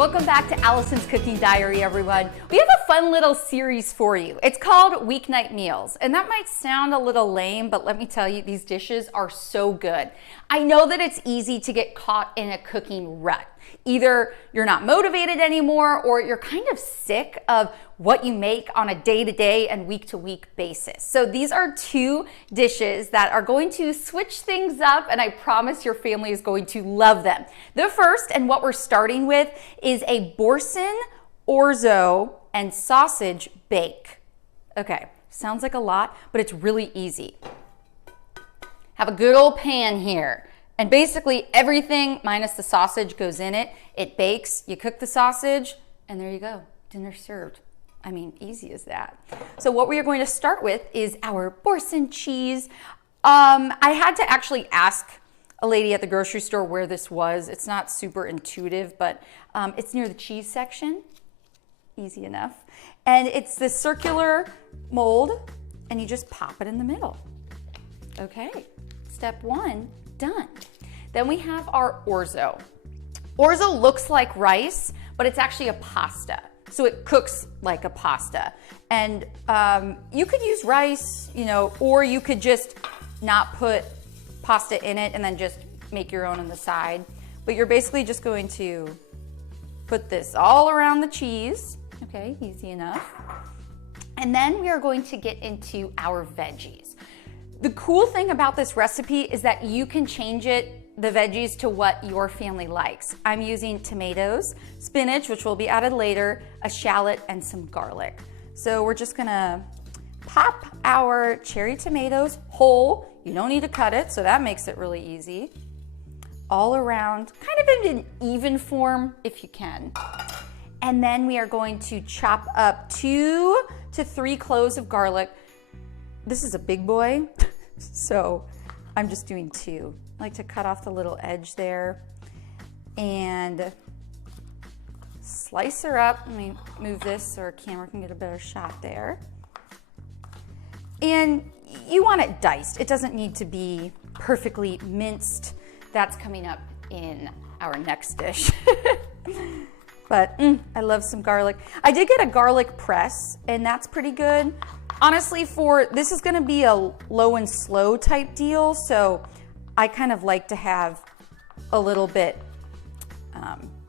Welcome back to Allison's Cooking Diary, everyone. We have a fun little series for you. It's called Weeknight Meals, and that might sound a little lame, but let me tell you, these dishes are so good. I know that it's easy to get caught in a cooking rut. Either you're not motivated anymore, or you're kind of sick of what you make on a day-to-day and week-to-week basis. So these are two dishes that are going to switch things up, and I promise your family is going to love them. The first, and what we're starting with, is a boursin, orzo, and sausage bake. Okay, sounds like a lot, but it's really easy. Have a good old pan here. And basically everything minus the sausage goes in it. It bakes, you cook the sausage, and there you go, dinner served. I mean, easy as that. So what we are going to start with is our boursin cheese. I had to actually ask a lady at the grocery store where this was. It's not super intuitive, but it's near the cheese section. Easy enough. And it's this circular mold, and you just pop it in the middle. Okay, step one, done. Then we have our orzo. Orzo looks like rice, but it's actually a pasta. So it cooks like a pasta. And you could use rice, you know, or you could just not put pasta in it and then just make your own on the side. But you're basically just going to put this all around the cheese. Okay, easy enough. And then we are going to get into our veggies. The cool thing about this recipe is that you can change it, the veggies, to what your family likes. I'm using tomatoes, spinach, which will be added later, a shallot, and some garlic. So we're just gonna pop our cherry tomatoes whole. You don't need to cut it, so that makes it really easy. All around, kind of in an even form if you can. And then we are going to chop up 2 to 3 cloves of garlic. This is a big boy, so I'm just doing 2. I like to cut off the little edge there and slice her up. Let me move this so our camera can get a better shot there. And you want it diced. It doesn't need to be perfectly minced. That's coming up in our next dish. But I love some garlic. I did get a garlic press, and that's pretty good. Honestly, this is gonna be a low and slow type deal, so I kind of like to have a little bit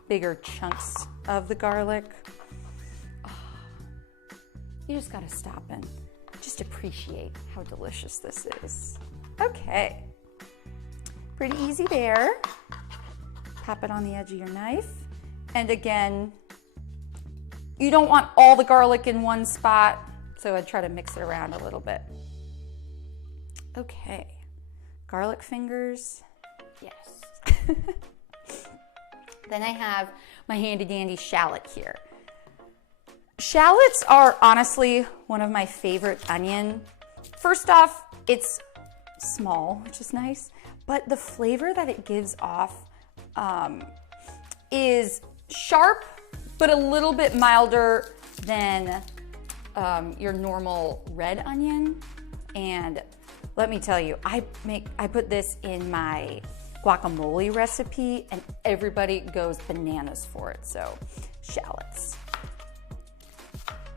bigger chunks of the garlic. Oh, you just gotta stop and just appreciate how delicious this is. Okay, pretty easy there. Pop it on the edge of your knife. And again, you don't want all the garlic in one spot, so I'd try to mix it around a little bit. Okay, garlic fingers, yes. Then I have my handy dandy shallot here. Shallots are honestly one of my favorite onion. First off, it's small, which is nice, but the flavor that it gives off is sharp, but a little bit milder than your normal red onion. And let me tell you, I put this in my guacamole recipe and everybody goes bananas for it. So shallots.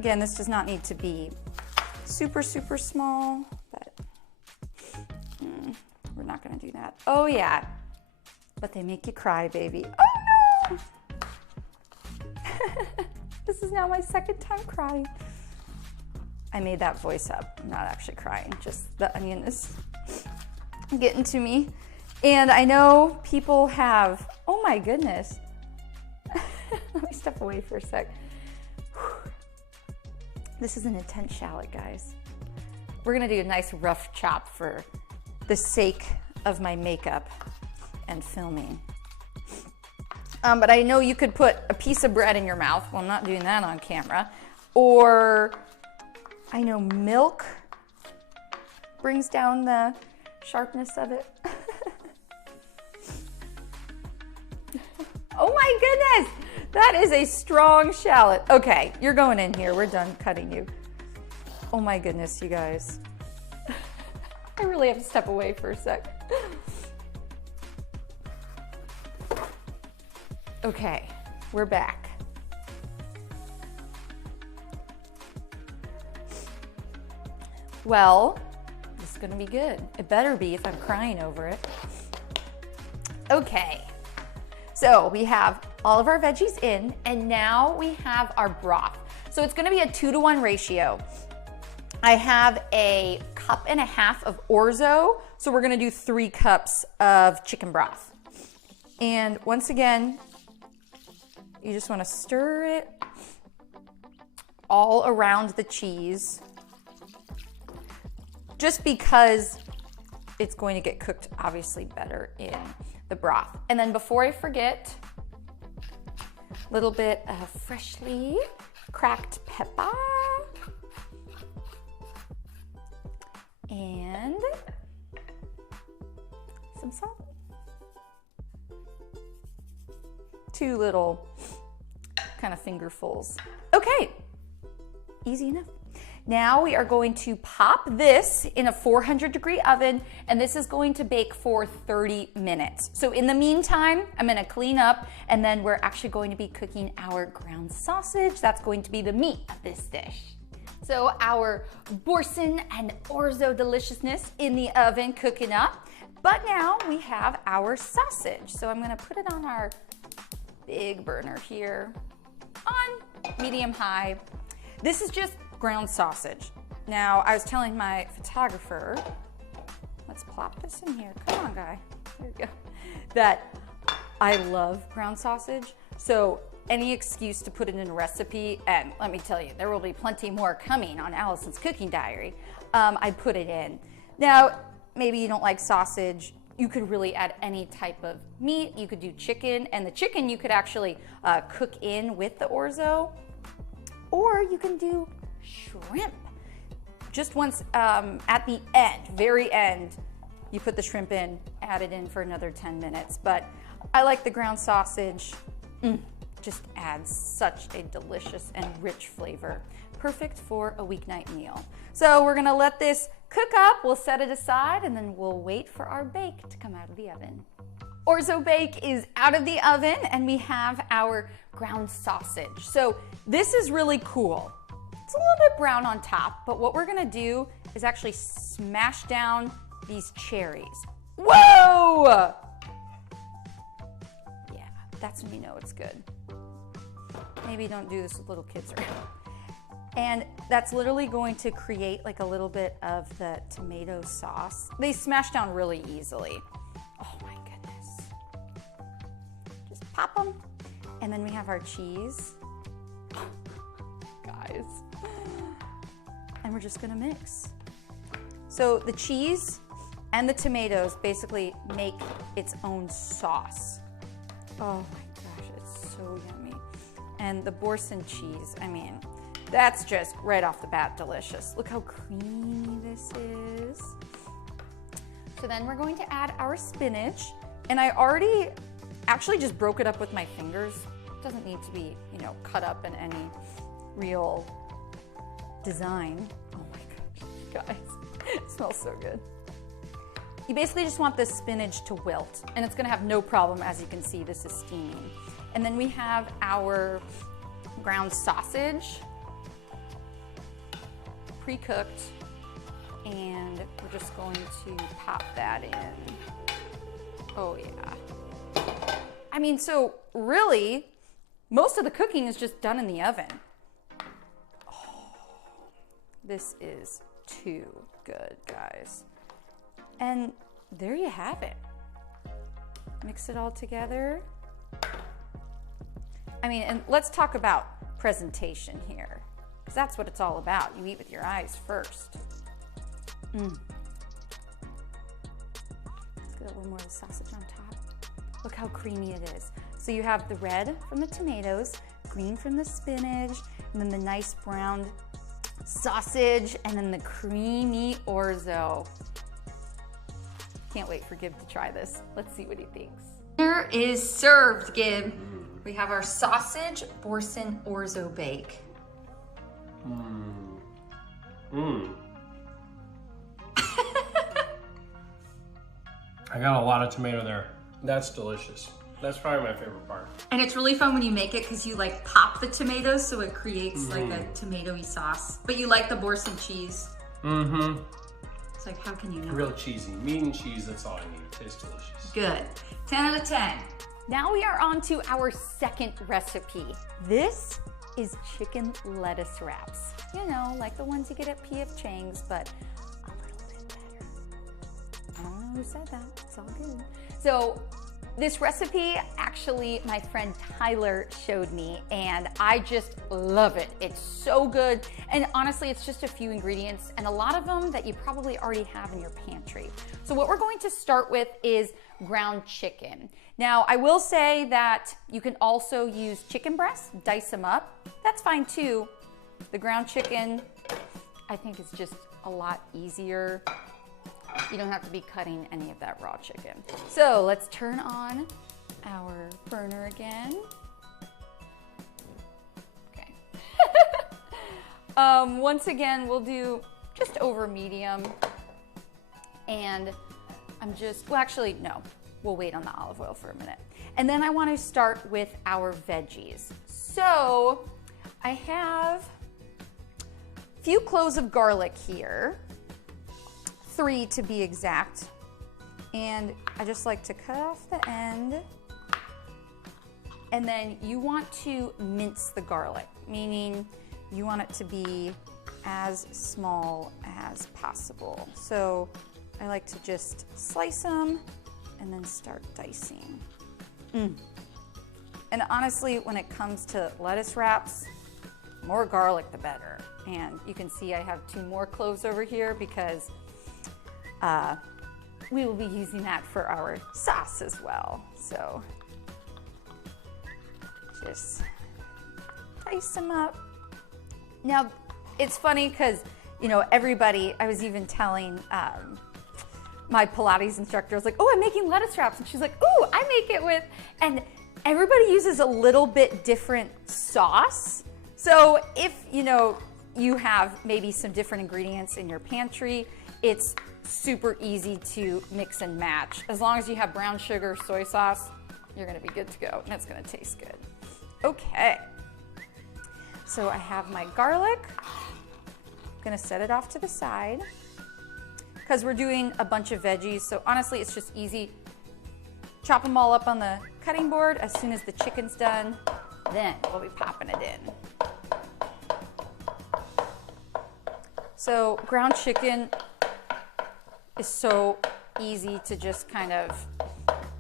Again, this does not need to be super, super small, but we're not gonna do that. Oh yeah, but they make you cry, baby. Oh no! This is now my second time crying. I made that voice up. I'm not actually crying, just the onion is getting to me. And I know people have, oh my goodness. Let me step away for a sec. This is an intense shallot, guys. We're gonna do a nice rough chop for the sake of my makeup and filming. But I know you could put a piece of bread in your mouth. Well, I'm not doing that on camera. Or I know milk brings down the sharpness of it. Oh my goodness, that is a strong shallot. Okay, you're going in here. We're done cutting you. Oh my goodness, you guys. I really have to step away for a sec. Okay, we're back. Well, this is gonna be good. It better be if I'm crying over it. Okay, so we have all of our veggies in, and now we have our broth. So it's gonna be a 2-to-1 ratio. I have a 1.5 cups of orzo, so we're gonna do 3 cups of chicken broth. And once again, you just wanna stir it all around the cheese, just because it's going to get cooked obviously better in the broth. And then before I forget, a little bit of freshly cracked pepper. And some salt. 2 little kind of fingerfuls. Okay, easy enough. Now we are going to pop this in a 400-degree oven, and this is going to bake for 30 minutes. So in the meantime, I'm gonna clean up, and then we're actually going to be cooking our ground sausage. That's going to be the meat of this dish. So our boursin and orzo deliciousness in the oven cooking up, but now we have our sausage. So I'm gonna put it on our big burner here on medium-high. This is just ground sausage. Now, I was telling my photographer, let's plop this in here. Come on, guy. There you go. That I love ground sausage. So any excuse to put it in a recipe, and let me tell you, there will be plenty more coming on Allison's cooking diary, I put it in. Now, maybe you don't like sausage. You could really add any type of meat. You could do chicken, and the chicken you could actually cook in with the orzo, or you can do shrimp. Just once at the end, very end, you put the shrimp in, add it in for another 10 minutes. But I like the ground sausage. Just adds such a delicious and rich flavor. Perfect for a weeknight meal. So we're gonna let this cook up. We'll set it aside, and then we'll wait for our bake to come out of the oven. Orzo bake is out of the oven, and we have our ground sausage. So this is really cool. It's a little bit brown on top, but what we're gonna do is actually smash down these cherries. Whoa! Yeah, that's when you know it's good. Maybe don't do this with little kids around. And that's literally going to create like a little bit of the tomato sauce. They smash down really easily. Oh my goodness. Just pop them. And then we have our cheese. Guys. And we're just gonna mix. So the cheese and the tomatoes basically make its own sauce. Oh my gosh, it's so yummy. And the boursin cheese, I mean, that's just right off the bat delicious. Look how creamy this is. So then we're going to add our spinach. And I already actually just broke it up with my fingers. It doesn't need to be, you know, cut up in any real design. Oh my gosh, guys, it smells so good. You basically just want the spinach to wilt, and it's gonna have no problem. As you can see, this is steaming. And then we have our ground sausage, pre-cooked, and we're just going to pop that in. Oh yeah. I mean, so really, most of the cooking is just done in the oven. Oh, this is too good, guys. And there you have it. Mix it all together. I mean, and let's talk about presentation here, because that's what it's all about. You eat with your eyes first. Let's get a little more of the sausage on top. Look how creamy it is. So you have the red from the tomatoes, green from the spinach, and then the nice brown sausage, and then the creamy orzo. Can't wait for Gib to try this. Let's see what he thinks. Dinner is served, Gib. We have our sausage boursin orzo bake. I got a lot of tomato there. That's delicious. That's probably my favorite part. And it's really fun when you make it because you like pop the tomatoes so it creates like a tomatoey sauce. But you like the Boursin cheese. Mm-hmm. It's like, how can you not? Real cheesy. Meat and cheese, that's all I need. It tastes delicious. Good. 10 out of 10. Now we are on to our second recipe. This is chicken lettuce wraps. You know, like the ones you get at P.F. Chang's, but a little bit better. I don't know who said that. It's all good. So this recipe, actually, my friend Tyler showed me, and I just love it. It's so good, and honestly, it's just a few ingredients, and a lot of them that you probably already have in your pantry. So what we're going to start with is ground chicken. Now, I will say that you can also use chicken breasts, dice them up. That's fine too. The ground chicken, I think, is just a lot easier. You don't have to be cutting any of that raw chicken. So let's turn on our burner again. Okay. Once again, we'll do just over medium. And I'm just, well, actually, no. We'll wait on the olive oil for a minute. And then I want to start with our veggies. So I have a few cloves of garlic here. 3 to be exact. And I just like to cut off the end. And then you want to mince the garlic, meaning you want it to be as small as possible. So I like to just slice them and then start dicing. And honestly, when it comes to lettuce wraps, more garlic the better. And you can see I have 2 more cloves over here because we will be using that for our sauce as well. So just dice them up. Now, it's funny because, you know, everybody, I was even telling my Pilates instructor, I was like, oh, I'm making lettuce wraps. And she's like, oh, I make it with, and everybody uses a little bit different sauce. So if, you know, you have maybe some different ingredients in your pantry, it's super easy to mix and match. As long as you have brown sugar, soy sauce, you're gonna be good to go, and it's gonna taste good. Okay, so I have my garlic. I'm gonna set it off to the side because we're doing a bunch of veggies, so honestly, it's just easy. Chop them all up on the cutting board as soon as the chicken's done, then we'll be popping it in. So ground chicken is so easy to just kind of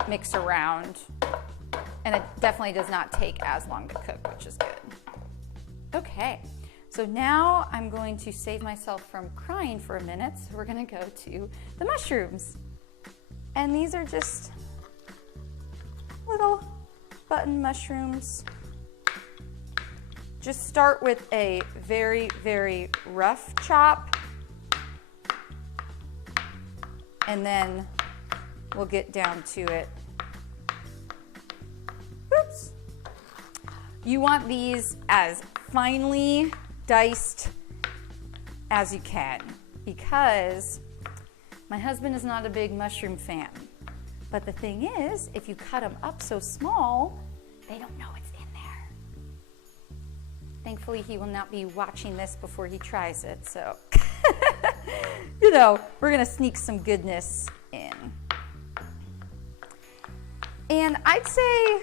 mix around, and it definitely does not take as long to cook, which is good. Okay, so now I'm going to save myself from crying for a minute, so we're gonna go to the mushrooms. And these are just little button mushrooms. Just start with a very, very rough chop, and then we'll get down to it. Oops. You want these as finely diced as you can, because my husband is not a big mushroom fan. But the thing is, if you cut them up so small, they don't know it's in there. Thankfully, he will not be watching this before he tries it, so you know, we're gonna sneak some goodness in. And I'd say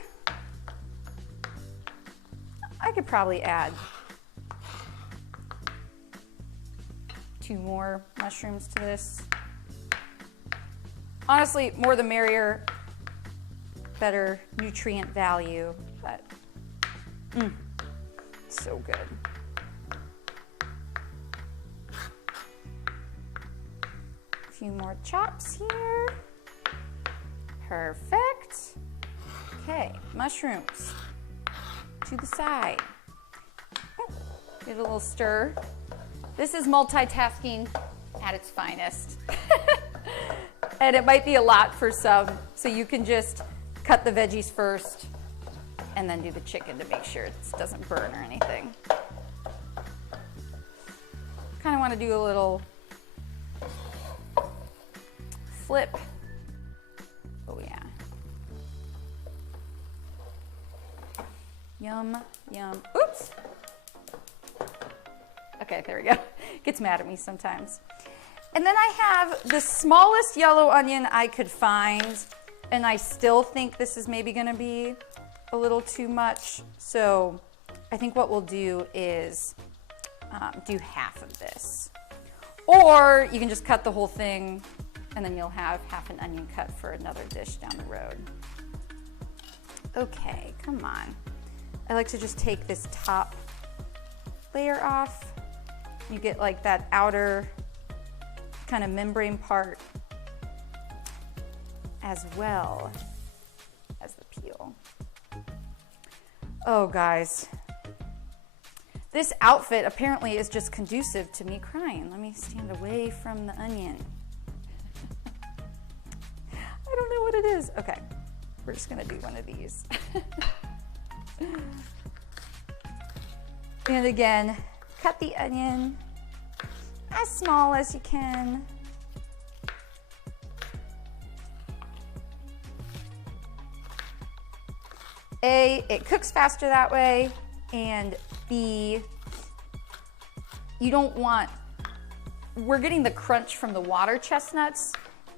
I could probably add 2 more mushrooms to this. Honestly, more the merrier, better nutrient value, but so good. A few more chops here. Perfect. Okay, mushrooms to the side. Give it a little stir. This is multitasking at its finest. And it might be a lot for some, so you can just cut the veggies first and then do the chicken to make sure it doesn't burn or anything. Kind of want to do a little flip. Oh yeah. Yum, yum. Oops. Okay, there we go. Gets mad at me sometimes. And then I have the smallest yellow onion I could find, and I still think this is maybe gonna be a little too much. So I think what we'll do is do half of this. Or you can just cut the whole thing and then you'll have half an onion cut for another dish down the road. Okay, come on. I like to just take this top layer off. You get like that outer kind of membrane part as well as the peel. Oh, guys. This outfit apparently is just conducive to me crying. Let me stand away from the onion. I don't know what it is. Okay, we're just gonna do one of these. And again, cut the onion as small as you can. A, it cooks faster that way, and B, you don't want, we're getting the crunch from the water chestnuts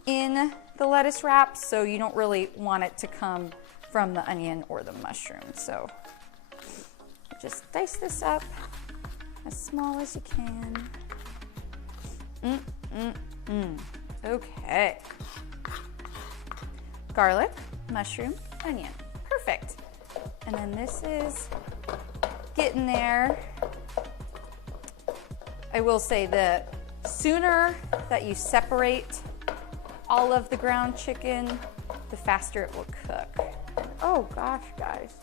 in the lettuce wrap, so you don't really want it to come from the onion or the mushroom. So just dice this up as small as you can. Okay. Garlic, mushroom, onion. Perfect. And then this is getting there. I will say the sooner that you separate all of the ground chicken, the faster it will cook. Oh gosh, guys.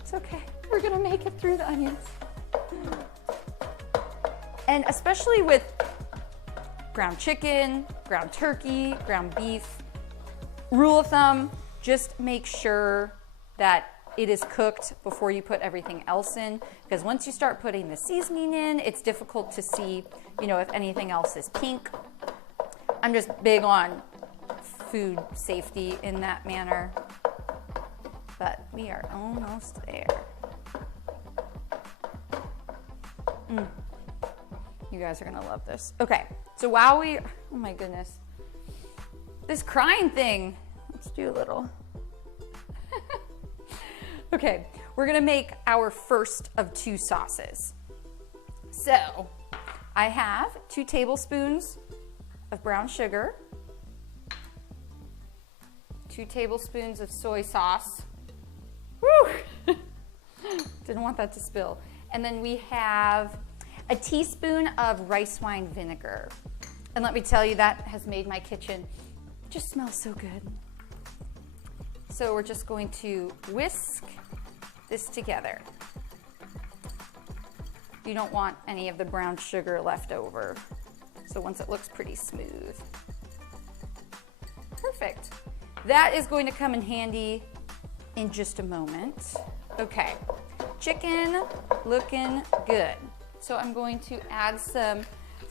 It's okay. We're gonna make it through the onions. And especially with ground chicken, ground turkey, ground beef, rule of thumb, just make sure that it is cooked before you put everything else in, because once you start putting the seasoning in, it's difficult to see, you know, if anything else is pink. I'm just big on food safety in that manner, but we are almost there. You guys are gonna love this. Okay, so while we, oh my goodness, this crying thing, let's do a little. Okay, we're gonna make our first of 2 sauces. So I have 2 tablespoons of brown sugar, 2 tablespoons of soy sauce. Woo! Didn't want that to spill. And then we have a teaspoon of rice wine vinegar. And let me tell you, that has made my kitchen just smell so good. So we're just going to whisk this together. You don't want any of the brown sugar left over. So once it looks pretty smooth. Perfect. That is going to come in handy in just a moment. Okay, chicken looking good. So I'm going to add some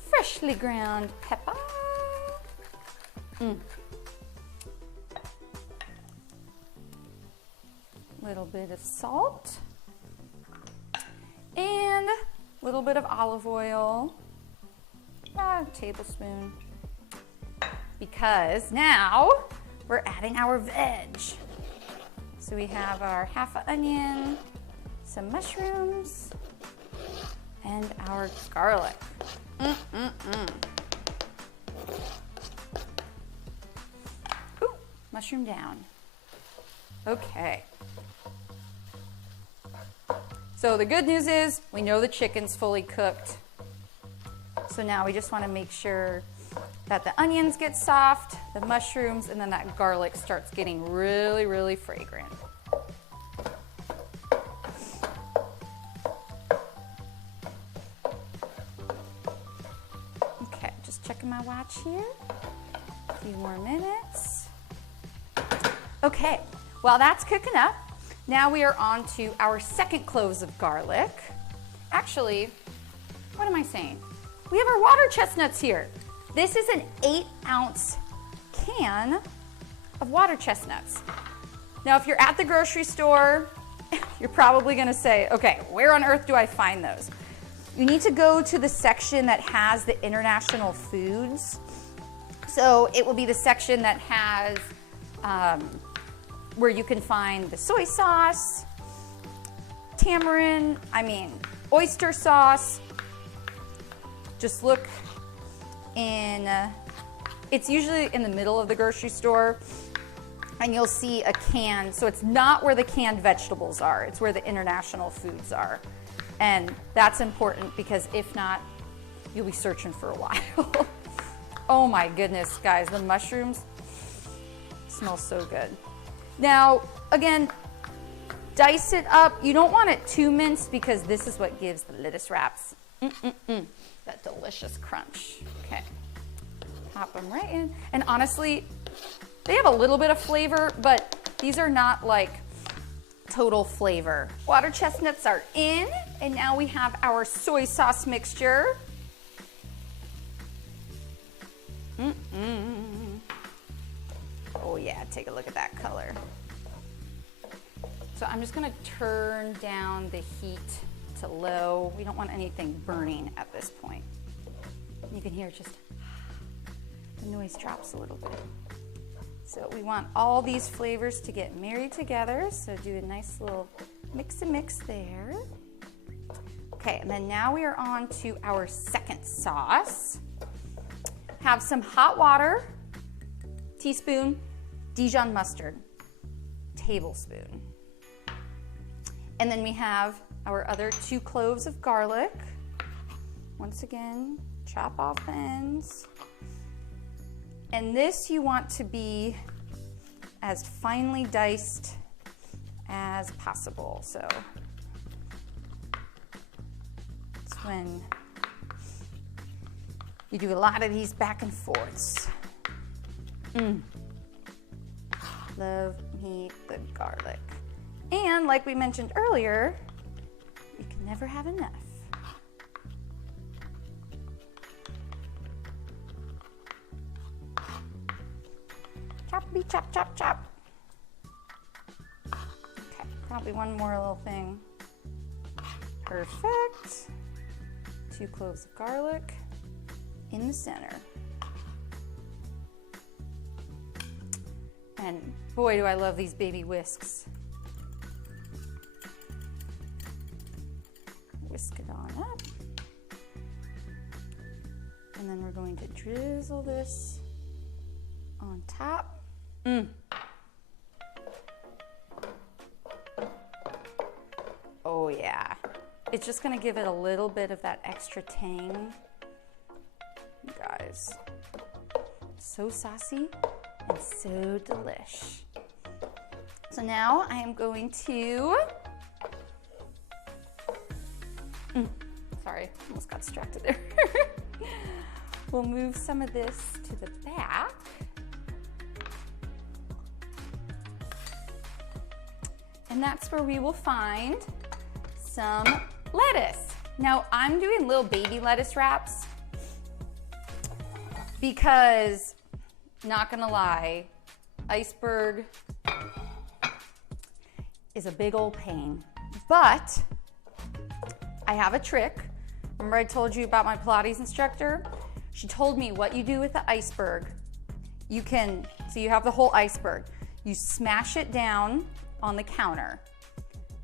freshly ground pepper. Little bit of salt and a little bit of olive oil, a tablespoon, because now we're adding our veg. So we have our half an onion, some mushrooms, and our garlic. Ooh, mushroom down. Okay. So the good news is we know the chicken's fully cooked. So now we just want to make sure that the onions get soft, the mushrooms, and then that garlic starts getting really, really fragrant. Okay, just checking my watch here. A few more minutes. Okay, while that's cooking up, now we are on to our second cloves of garlic. Actually, what am I saying? We have our water chestnuts here. This is an 8-ounce can of water chestnuts. Now, if you're at the grocery store You're probably gonna say, okay, where on earth do I find those? You need to go to the section that has the international foods. So it will be the section that has where you can find the soy sauce, oyster sauce. Just look in, it's usually in the middle of the grocery store, and you'll see a can. So it's not where the canned vegetables are, it's where the international foods are. And that's important because if not, you'll be searching for a while. Oh my goodness, guys, the mushrooms smell so good. Now, again, dice it up. You don't want it too minced because this is what gives the lettuce wraps that delicious crunch. Okay, pop them right in. And honestly, they have a little bit of flavor, but these are not like total flavor. Water chestnuts are in, and now we have our soy sauce mixture. Oh yeah, take a look at that color. So I'm just gonna turn down the heat to low. We don't want anything burning at this point. You can hear just the noise drops a little bit. So we want all these flavors to get married together. So do a nice little mix and mix there. Okay, and then now we are on to our second sauce. Have some hot water, teaspoon, Dijon mustard, tablespoon. And then we have our other 2 cloves of garlic. Once again, chop off the ends. And this you want to be as finely diced as possible. So it's when you do a lot of these back and forths. Love me the garlic. And like we mentioned earlier, you can never have enough. Choppity chop, chop, chop. Okay, probably one more little thing. Perfect. 2 cloves of garlic in the center. And boy, do I love these baby whisks. Whisk it on up. And then we're going to drizzle this on top. Oh yeah. It's just gonna give it a little bit of that extra tang. You guys, so saucy and so delish. So now I am going to, sorry, almost got distracted there. We'll move some of this to the back. And that's where we will find some lettuce. Now I'm doing little baby lettuce wraps because, not gonna lie, iceberg is a big old pain. But I have a trick. Remember I told you about my Pilates instructor? She told me what you do with the iceberg. You can, so you have the whole iceberg. You smash it down on the counter.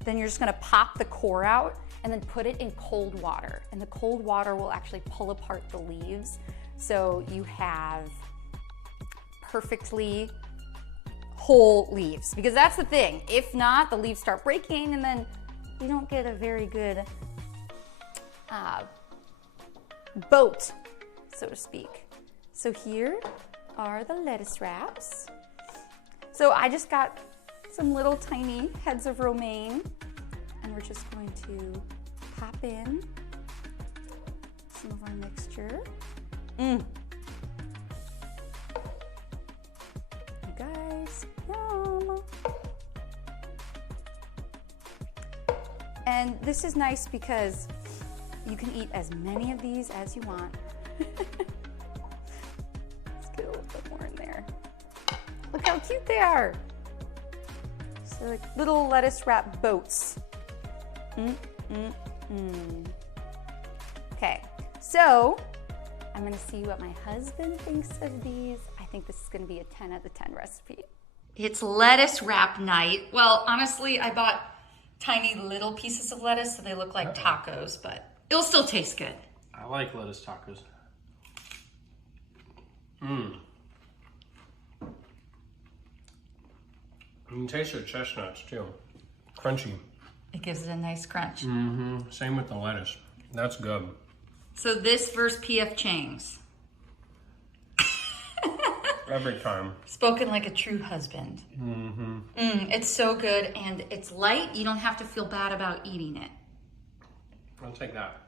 Then you're just gonna pop the core out and then put it in cold water. And the cold water will actually pull apart the leaves. So you have perfectly whole leaves. Because that's the thing. If not, the leaves start breaking and then you don't get a very good boat, so to speak. So here are the lettuce wraps. So I just got some little tiny heads of romaine, and we're just going to pop in some of our mixture. You guys, yum. And this is nice because you can eat as many of these as you want. Let's get a little bit more in there. Look how cute they are. So They're like little lettuce wrap boats. Okay, so I'm gonna see what my husband thinks of these. I think this is gonna be a 10 out of 10 recipe. It's lettuce wrap night. Well, honestly, I bought tiny little pieces of lettuce so they look like tacos, but it'll still taste good. I like lettuce tacos. You can taste the chestnuts too. Crunchy. It gives it a nice crunch. Same with the lettuce. That's good. So this versus P.F. Chang's. Every time. Spoken like a true husband. It's so good and it's light. You don't have to feel bad about eating it. I'll take that.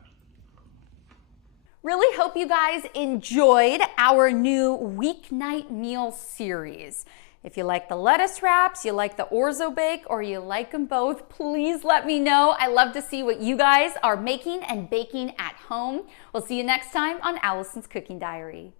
Really hope you guys enjoyed our new weeknight meal series. If you like the lettuce wraps, you like the orzo bake, or you like them both, please let me know. I love to see what you guys are making and baking at home. We'll see you next time on Allison's Cooking Diary.